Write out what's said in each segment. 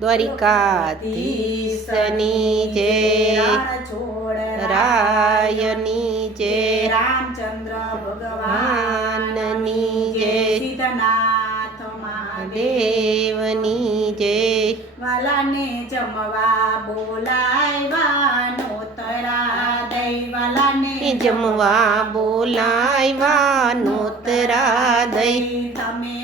દ્વારિકાધીશની જય છોડ રાયની જય રામચંદ્ર ભગવાનની જય જય સિદ્ધનાથ મહાદેવ દેવની જય વાલાને જમવા બોલાવ્યા નોતરા દૈવાલાને જમવા બોલાવ્યા તરા દઈ. તમે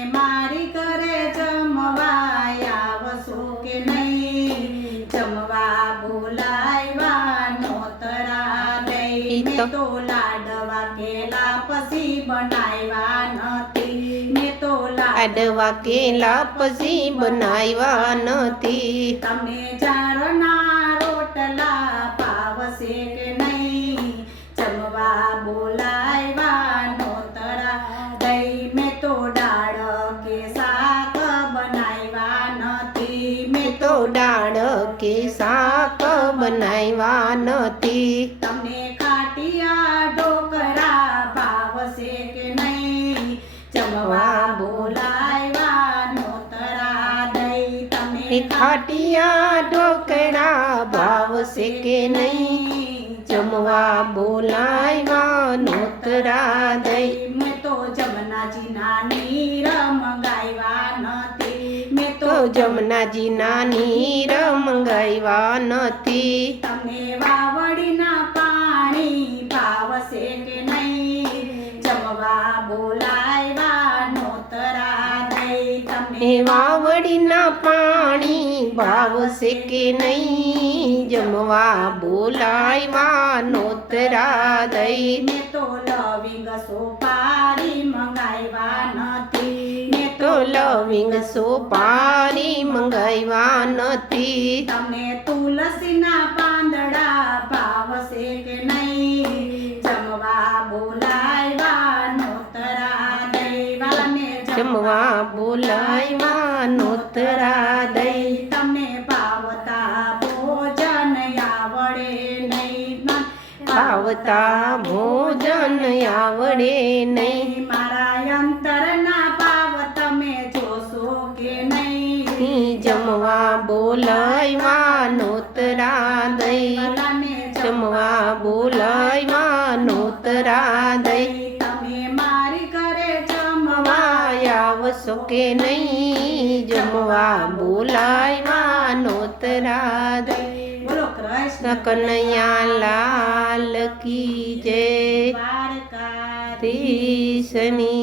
તો- લાડવા કેલા પછી બનાવ્યા નથી. મેં તો આડવા કેલા પછી બનાવ્યા નથી. તમને ચારના રોટલા પાવશે કે નહીં? જમવા બોલાવ્યા નોતરા. દઈ મેં તો ડાળ કે શાક બનાવ્યા નથી. મેં તો ડાળ કે શાક બનાવ્યા નથી. તમને તમે એ ખાટિયા ઢોકળા ભાવશે કે નહીં? જમવા બોલાવ્યા નોતરા દઈ. મેં તો જમનાજી નાની રમ મંગાવ્યા નથી. મેં તો જમનાજી નાની રમ ગાયવા નથી. તમે વાવડીના પાણી ભાવશે કે નહીં? જમવા બોલાવ્યા નોતરા દઈ તમને એ વાવડીના પાણી ભાવશે કે નહીં? જમવા બોલાવ્યા નોતરા દઈ મેં તો લવિંગ સોપારી મંગાવ્યા નથી. મેં તો લવિંગ સોપારી મંગાવ્યા નથી. તમે તુલસીના પાંદડા ભાવશે કે નહીં? જમવા બોલાવ્યા દૈવાને બોલાયમાં નોતરા દઈ. તમને ભાવતા ભોજન આવડે નહીં ભાવતા ભોજન આવડે નહીં. મારા અંતરના ભાવ તમે જોશો કે નહીં. જમવા બોલાવ્યા નોતરા દઈ. જમવા જમવા માં નોતરા દઈ તમે મારી ઘરે જમવા જમવા આવશો કે નહીં? જમવા બોલાવ્યા નોતરા બોલો કૃષ્ણ કનૈયા લાલ કી જય. કૃષ્ણની